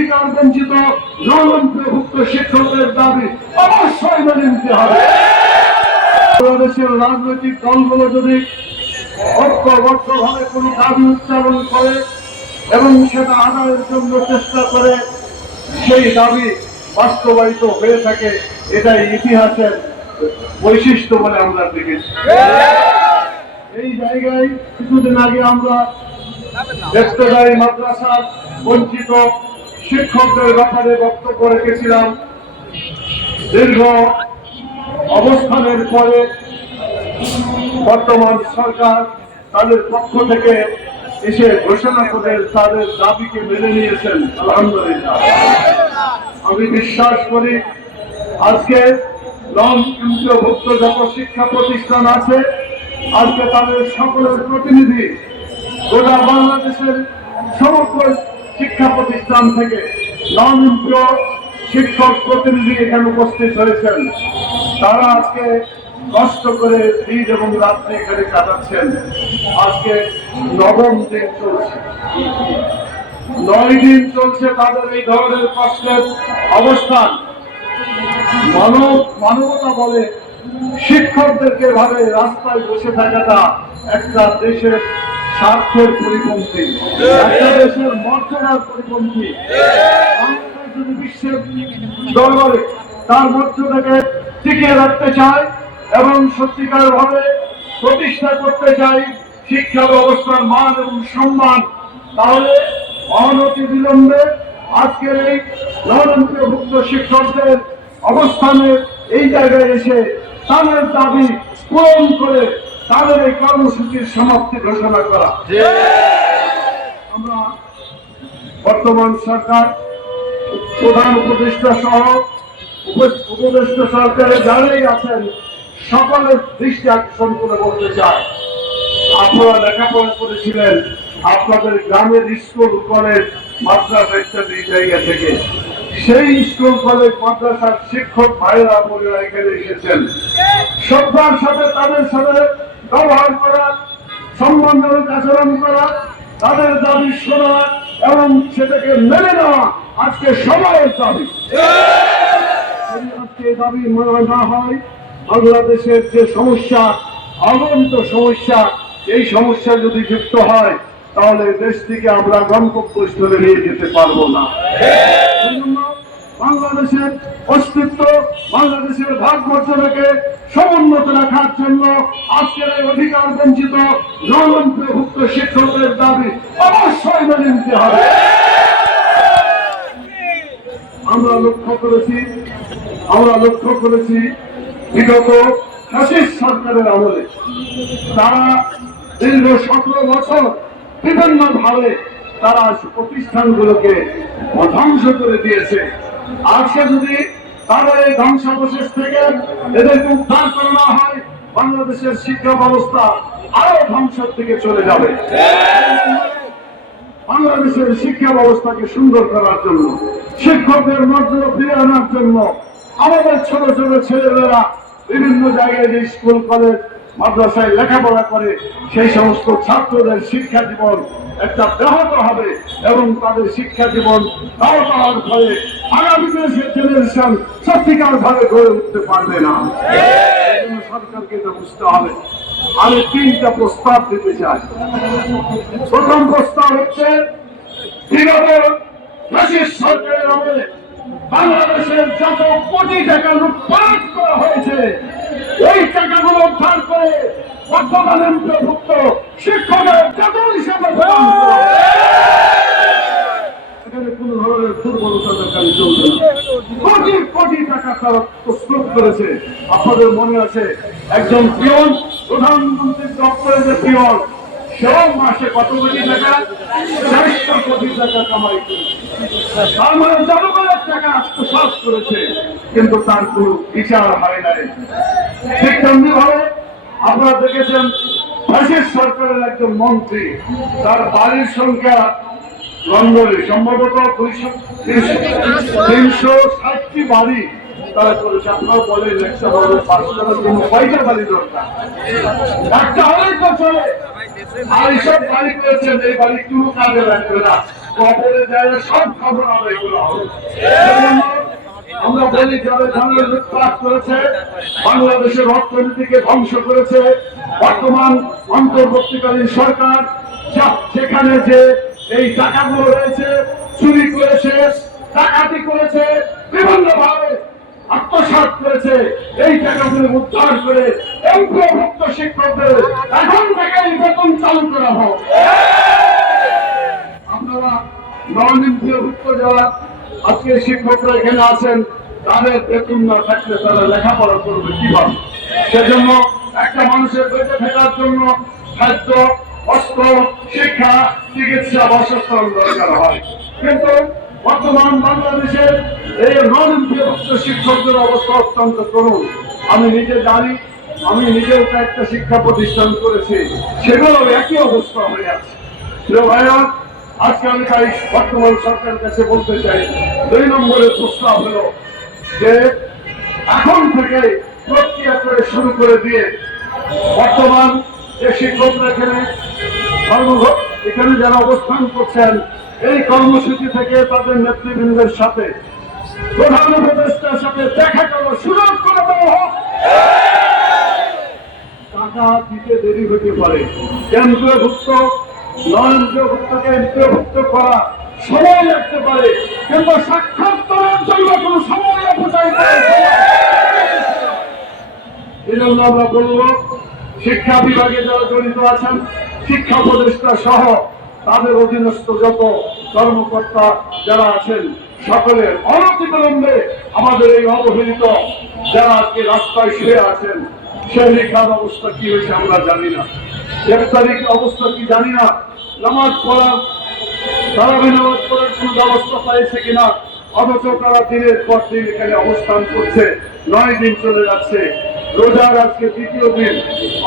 অধিকার বঞ্চিত নলম্পভুক্ত শিক্ষকদের দাবি অবশ্যই মেনে নিতে হবে। বাংলাদেশের রাজনৈতিক দলগুলো যদি ঐক্যবদ্ধভাবে কোনো দাবি উচ্চারণ করে এবং সেটা আদায়ের জন্য চেষ্টা করে সেই দাবি বাস্তবায়িত হয়ে থাকে এটাই ইতিহাসের বৈশিষ্ট্য বলে আমরা দেখেছি। এই জায়গায় কিছুদিন আগে আমরা বেস্তদায়ী মাদ্রাসার বঞ্চিত শিক্ষকদের ব্যাপারে বক্তব্য রেখেছিলাম। দীর্ঘ অবস্থানের পরে বর্তমান সরকার তাদের পক্ষ থেকে এসে ঘোষণা করে তাদের দাবিকে মেনে নিয়েছেন আলহামদুলিল্লাহ। আমি বিশ্বাস করি আজকে নন কেন্দ্রভুক্ত যত শিক্ষা প্রতিষ্ঠান আছে, আজকে তাদের সকলের প্রতিনিধি গোটা বাংলাদেশের সমগ্র শিক্ষা প্রতিষ্ঠান থেকে নন শিক্ষক প্রতিনিধি এখানে উপস্থিত হয়েছেন। তারা আজকে কষ্ট করে দিন এবং রাত্রে এখানে কাটাচ্ছেন। আজকে নবম দিন চলছে। নয় দিন চলছে তাদের এই ধরনের কষ্টের অবস্থান। মানব, মানবতা বলে শিক্ষকদেরকে ভাবে রাস্তায় বসে থাকাটা একটা দেশের স্বার্থের পরিপন্থী একটা দেশের মর্যাদার পরিপন্থী যদি বিশ্বের দরবারে তার মর্যাদাকে টিকিয়ে রাখতে চায় এবং সত্যিকার ভাবে প্রতিষ্ঠা করতে চাই শিক্ষা ব্যবস্থার মান এবং সম্মান। তাহলে অনতি বিলম্বে আজকের এই নরন্ত্রভুক্ত শিক্ষকদের অবস্থানের এই জায়গায় এসে তাদের দাবি পূরণ করে তাদের এই কর্মসূচির সমাপ্তি ঘোষণা করা। আমরা বর্তমান সরকার প্রধান উপদেষ্টা সহ উপ- উপদেষ্টা সরকারে যারাই আছেন সকলের দৃষ্টি আকর্ষণ করে বলতে চায় আপনারা লেখাপড়া করেছিলেন আপনাদের গ্রামের স্কুল কলেজ মাদ্রাসা ইত্যাদি জায়গা থেকে। সেই স্কুল কলেজ মাদ্রাসার শিক্ষক ভাইরা বোনেরা এখানে এসেছেন। শ্রদ্ধার সাথে তাদের সাথে ব্যবহার করা সম্মানজনক আচরণ করা, তাদের দাবি শোনা এবং সেটাকে মেনে নেওয়া আজকে সময়ের দাবি। আজকে দাবি মানা না হয়, বাংলাদেশের যে সমস্যা, অগণিত সমস্যা, এই সমস্যা যদি যুক্ত হয়, তাহলে দেশটিকে আমরা গন্তব্যস্থলে নিয়ে যেতে পারব না সেই জন্য বাংলাদেশের অস্তিত্ব বাংলাদেশের ভাগ মর্যাদাকে সমুন্নত রাখার জন্য আজকের এই অধিকার বঞ্চিত নলম্পভুক্ত শিক্ষকদের দাবি অবশ্যই মেনে নিতে হবে। আমরা লক্ষ্য করেছি, আমরা লক্ষ্য করেছি বিগত ফ্যাসিস্ট সরকারের আমলে তারা দীর্ঘ সতেরো বছর বিভিন্ন ভাবে তারা প্রতিষ্ঠানগুলোকে ধ্বংস করে দিয়েছে। আজকে যদি তাদের এই ধ্বংসাবশেষ থেকে এদেরকে উদ্ধার করে নেওয়া হয়, বাংলাদেশের শিক্ষা ব্যবস্থা আরও ধ্বংসের দিকে চলে যাবে। বাংলাদেশের শিক্ষা ব্যবস্থাকে সুন্দর করার জন্য, শিক্ষকদের মর্যাদা ফিরে আনার জন্য আমাদের ছোট ছোট ছেলেমেয়েরা বিভিন্ন জায়গায় যে স্কুল, কলেজ মাদ্রাসায় লেখাপড়া করে সেই সমস্ত ছাত্রদের শিক্ষা জীবন একটা ব্যাহত হবে এবং তাদের শিক্ষা জীবন তাও ফলে আগামী দেশের জেনারেশন সত্যিকার ভাবে গড়ে উঠতে পারবে না। সরকারকে এটা বুঝতে হবে। আমি তিনটা প্রস্তাব দিতে চাই। প্রথম প্রস্তাব হচ্ছে বিগত সরকারের আমলে বাংলাদেশের যত কোটি টাকা লুটপাট করা হয়েছে ওই টাকাগুলো উদ্ধার করে বর্তমানে অন্তর্ভুক্ত শিক্ষকের বেতন হিসাবে। এখানে কোন ধরনের দুর্বলতা চলবে কোটি কোটি টাকা তারা প্রস্তুত করেছে। আপনাদের মনে আছে একজন পিয়ন প্রধানমন্ত্রীর দপ্তরে যে পিয়ন সেও মাসে কত কোটি টাকা? চারশো কোটি টাকা কামাই তার মানে জনগণের টাকা আত্মসাৎ করেছে কিন্তু তার কোন বিচার হয় নাই। ঠিক তেমনি ভাবে আপনারা দেখেছেন ফ্যাসিস্ট সরকারের একজন মন্ত্রী, তার বাড়ির সংখ্যা লন্ডনে সম্ভবত তিনশো ষাটটি বাড়ি আপনারা বলেন, একটা বড় দরকার? একটা হলেই তো চলে। আর এইসব বাড়ি এই বাড়ি কোনো কাজে লাগবে না। কবরে যায় সব খবর আমরা এগুলো হবে। আমরা বলি যারা ধানের লুটপাট করেছে, বাংলাদেশের অর্থনীতিকে ধ্বংস করেছে, বর্তমান অন্তর্বর্তীকালীন সরকার যেখানে যে এই টাকাগুলো রয়েছে, চুরি করেছে, ডাকাতি করেছে বিভিন্ন ভাবে আত্মসাৎ করেছে, এই টাকাগুলো উদ্ধার করে এমপিভুক্ত শিক্ষকদের এখন থেকে এই বেতন চালু করা হোক। আপনারা নন এমপিভুক্ত যারা আজকে শিক্ষকরা এখানে আছেন, তাদের বেতন না থাকলে তারা লেখাপড়া করবে কীভাবে? সেজন্য একটা মানুষের বেঁচে থাকার জন্য খাদ্য, অস্ত্র, শিক্ষা, চিকিৎসা, বাসস্থান দরকার হয়। কিন্তু বর্তমান বাংলাদেশের এই নন এমপিভুক্ত শিক্ষকদের অবস্থা অত্যন্ত করুন আমি নিজে জানি, আমি নিজেও একটা শিক্ষা প্রতিষ্ঠান করেছি। সেগুলো একই অবস্থা হয়ে আছে। ভাইরা আজকে আমি তাই বর্তমান সরকারের কাছে বলতে চাই, দুই নম্বরের প্রস্তাব হলো যে এখন থেকে প্রক্রিয়া করে শুরু করে দিয়ে বর্তমান যে শিক্ষকরা এখানে এখানে যারা অবস্থান করছেন, এই কর্মসূচি থেকে তাদের নেতৃবৃন্দের সাথে প্রধান উপদেষ্টার সাথে দেখা করার সুযোগ করে দেওয়া হোক। টাকা দিতে দেরি হতে পারে। কেন্দ্রভুক্ত করা সময় লাগতে পারে। কিন্তু জন্য সময় অপচয় আমরা বলব, শিক্ষা বিভাগে যারা জড়িত আছেন, শিক্ষা উপদেষ্টা সহ তাদের অধীনস্থ যত কর্মকর্তা যারা আছেন, সকলের অনতিবিলম্বে আমাদের এই অবহেলিত যারা আজকে রাস্তায় শুয়ে আছেন সে লেখার অবস্থা কি হয়েছে আমরা জানি না। তারিখ অবস্থা কি জানি না। নামাজ পড়া তারা নামাজ পড়ার কোন ব্যবস্থা পাইছে কিনা, অথচ তারা দিনের পর দিন এখানে অবস্থান করছে। নয় দিন চলে যাচ্ছে। রোজার আজকে দ্বিতীয় দিন।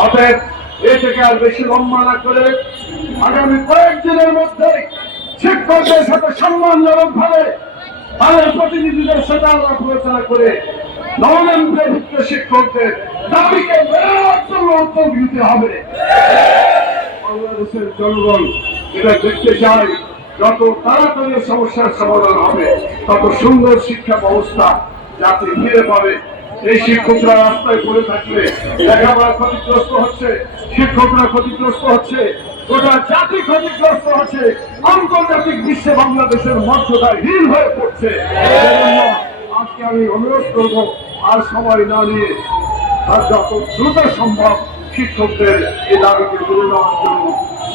অতএব এ থেকে আর বেশি লম্বা না করে আগামী কয়েকদিনের মধ্যে শিক্ষকদের সাথে সম্মানজনক ভাবে তাদের প্রতিনিধিদের সাথে আমরা আলোচনা করে নবমেন্দ্রভুক্ত শিক্ষকদের দাবিকে নেওয়ার জন্য হবে। বাংলাদেশের জনগণ এটা দেখতে চাই যত তাড়াতাড়ি সমস্যার সমাধান হবে, তত সুন্দর শিক্ষা ব্যবস্থা যাতে ফিরে পাবে। এই শিক্ষকরা রাস্তায় পড়ে থাকলে লেখাপড়া ক্ষতিগ্রস্ত হচ্ছে, শিক্ষকরা ক্ষতিগ্রস্ত হচ্ছে, গোটা জাতি ক্ষতিগ্রস্ত হচ্ছে, আন্তর্জাতিক বিশ্বে বাংলাদেশের মর্যাদায় হীন হয়ে পড়ছে। আজকে আমি অনুরোধ করব আর সময় না নিয়ে আর যত দ্রুত সম্ভব শিক্ষকদের এই দাবিকে তুলে নেওয়ার জন্য।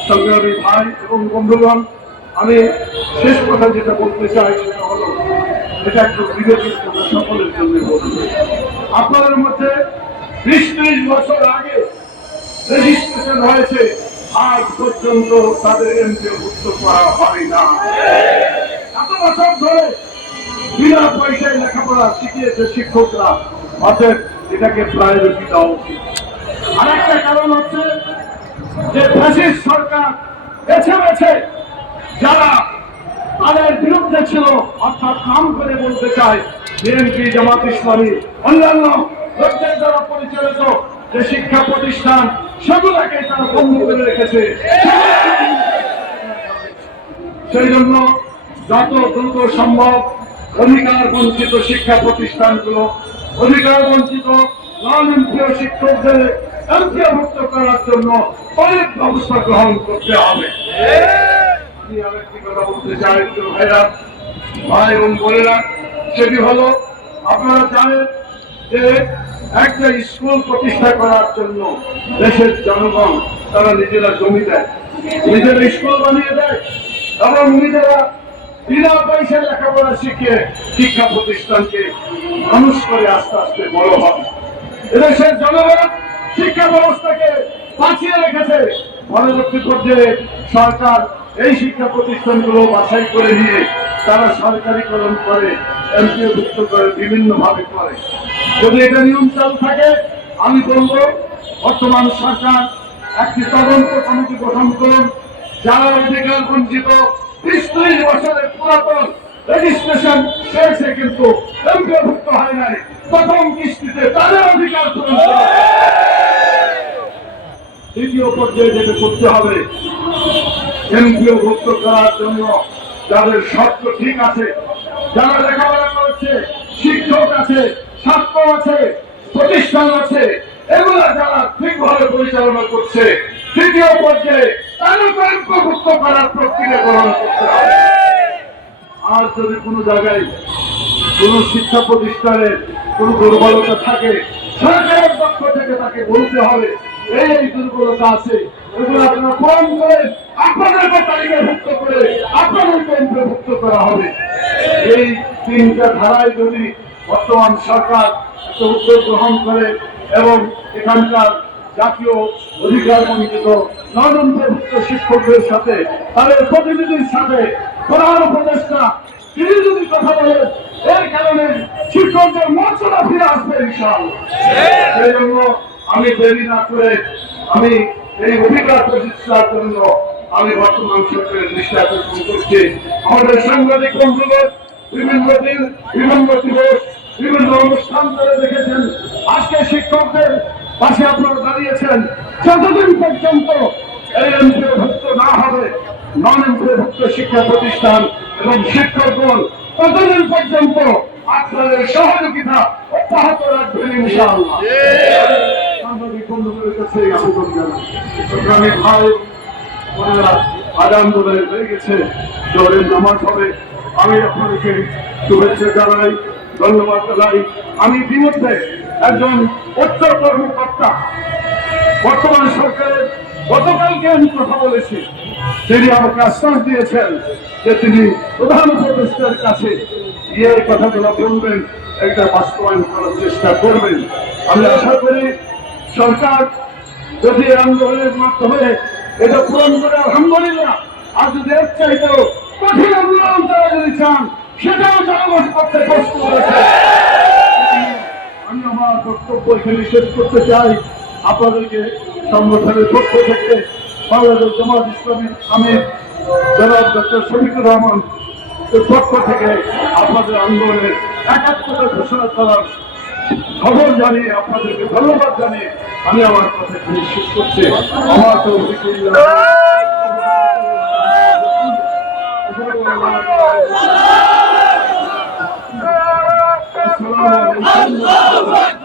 সংগ্রামী ভাই এবং বন্ধুগণ, আমি শেষ কথা যেটা বলতে চাই সেটা হলো, এটা একটু কথা সকলের জন্য আপনাদের মধ্যে বিশ ত্রিশ বছর আগে রেজিস্ট্রেশন হয়েছে, আজ পর্যন্ত তাদের এমপিভুক্ত করা হয় না। এত বছর ধরে বিনা পয়সায় লেখাপড়া শিখিয়েছে শিক্ষকরা। অতএব এটাকে প্রায়োরিটি দেওয়া উচিত। আরেকটা কারণ হচ্ছে যে ফ্যাসিস সরকার বেছে বেছে যারা তাদের বিরুদ্ধে ছিল, অর্থাৎ নাম করে বলতে চায় বিএনপি জামাত ইসলামী, অন্যান্য লোকদের দ্বারা পরিচালিত যে শিক্ষা প্রতিষ্ঠান, সেগুলোকে তারা বন্ধ করে রেখেছে। সেই জন্য যত দ্রুত সম্ভব অধিকার বঞ্চিত শিক্ষা প্রতিষ্ঠানগুলো, অধিকার বঞ্চিত ননএমপ্রিয় শিক্ষকদের এমপিভুক্ত করার জন্য অনেক ব্যবস্থা গ্রহণ করতে হবে। আমি আরেকটি কথা বলতে চাই ভাই এবং বোনেরা, সেটি হলো, আপনারা জানেন যে একটা স্কুল প্রতিষ্ঠা করার জন্য দেশের জনগণ, তারা নিজেরা জমি দেয়। নিজেরা স্কুল বানিয়ে দেয় এবং নিজেরা বিনা পয়সায় লেখাপড়া শিখে শিক্ষা প্রতিষ্ঠানকে মানুষ করে আস্তে আস্তে বড় হবে এদেশের জনগণ শিক্ষা ব্যবস্থাকে বাঁচিয়ে রেখেছে। পরবর্তী পর্যায়ে সরকার এই শিক্ষা প্রতিষ্ঠানগুলো বাছাই করে নিয়ে তারা সরকারিকরণ করে এমপিভুক্ত করে বিভিন্ন ভাবে করে। যদি এটা নিয়ম চালু থাকে, আমি বলব, বর্তমান সরকার একটি তদন্ত কমিটি গঠন করুন, যারা অধিকার বঞ্চিত ত্রিশ বছরের পুরাতন রেজিস্ট্রেশন পেয়েছে কিন্তু এমপিভুক্ত হয় নাই। প্রথম কিস্তিতে তাদের অধিকার দ্বিতীয় পর্যায়ে যেটা করতে হবে, এমপিও ভুক্ত করার জন্য যাদের শর্ত ঠিক আছে, যারা লেখাপড়া করছে, শিক্ষক আছে, ছাত্র আছে, প্রতিষ্ঠান আছে, এগুলা যারা ঠিকভাবে পরিচালনা করছে তৃতীয় পর্যায়ে অন্তর্ভুক্ত করার প্রক্রিয়া গ্রহণ করতে আর যদি কোনো জায়গায় কোন শিক্ষা প্রতিষ্ঠানে কোন দুর্বলতা থাকে, সরকারের পক্ষ থেকে তাকে বলতে হবে, এই দুর্বলতা আছে, এগুলো আপনারা পূরণ করে আপনাদেরকে তালিকাভুক্ত করে আপনাদেরকে অন্তর্ভুক্ত করা হবে। এই তিনটা ধারায় যদি বর্তমান সরকার একটা উদ্যোগ গ্রহণ করে এবং এখানকার জাতীয় অধিকার মন্ত্রিত নন অন্তর্ভুক্ত শিক্ষকদের সাথে, তাদের প্রতিনিধির সাথে প্রধান উপদেষ্টা, তিনি যদি কথা বলেন, এর কারণে শিক্ষকদের মর্যাদা ফিরে আসবে ইনশাআল্লাহ। সেই জন্য আমি দেরি না করে আমি এই অধিকার প্রতিষ্ঠার জন্য আমি বর্তমান সরকারের দৃষ্টি আকর্ষণ করছি। আমাদের সাংবাদিক বন্ধুদের বিভিন্ন দিন, বিভিন্ন দিবস, বিভিন্ন অনুষ্ঠান করে দেখেছেন আজকে শিক্ষকদের পাশে আপনারা দাঁড়িয়েছেন। যতদিন পর্যন্ত অন্তর্ভুক্ত না হবে নন অন্তর্ভুক্ত শিক্ষা প্রতিষ্ঠান এবং শিক্ষকগণ ততদিন পর্যন্ত আপনাদের সহযোগিতা অব্যাহত রাখবেন বন্ধুদের কাছে হয়ে গেছে। আমি আপনাদেরকে শুভেচ্ছা জানাই, ধন্যবাদ জানাই। আমি ইতিমধ্যে একজন উচ্চ কর্মকর্তা বর্তমান সরকারের গতকালকে আমি কথা বলেছি। তিনি আমাকে আশ্বাস দিয়েছেন যে তিনি প্রধান উপদেষ্টার কাছে গিয়ে এই কথাগুলো বলবেন, এটা বাস্তবায়ন করার চেষ্টা করবেন। আমি আশা করি সরকার যদি আন্দোলনের মাধ্যমে এটা পূরণ করে, আলহামদুলিল্লাহ, আর যদি এর চাইতেও কঠিন আন্দোলন তারা যদি চান, সেটাও জনগণ করতে প্রস্তুত আমি আমার বক্তব্য এখানে শেষ করতে চাই। আপনাদেরকে সংগঠনের পক্ষ থেকে বাংলাদেশ জামাত ইসলামী আমি জনাব ডক্টর শফিকুর রহমান এর পক্ষ থেকে আপনাদের আন্দোলনের একাত্মতা ঘোষণা করার খবর জানিয়ে আপনাদেরকে ধন্যবাদ জানিয়ে আমি আমার কথা শেষ করছি। আমার তো আল্লাহু আকবার।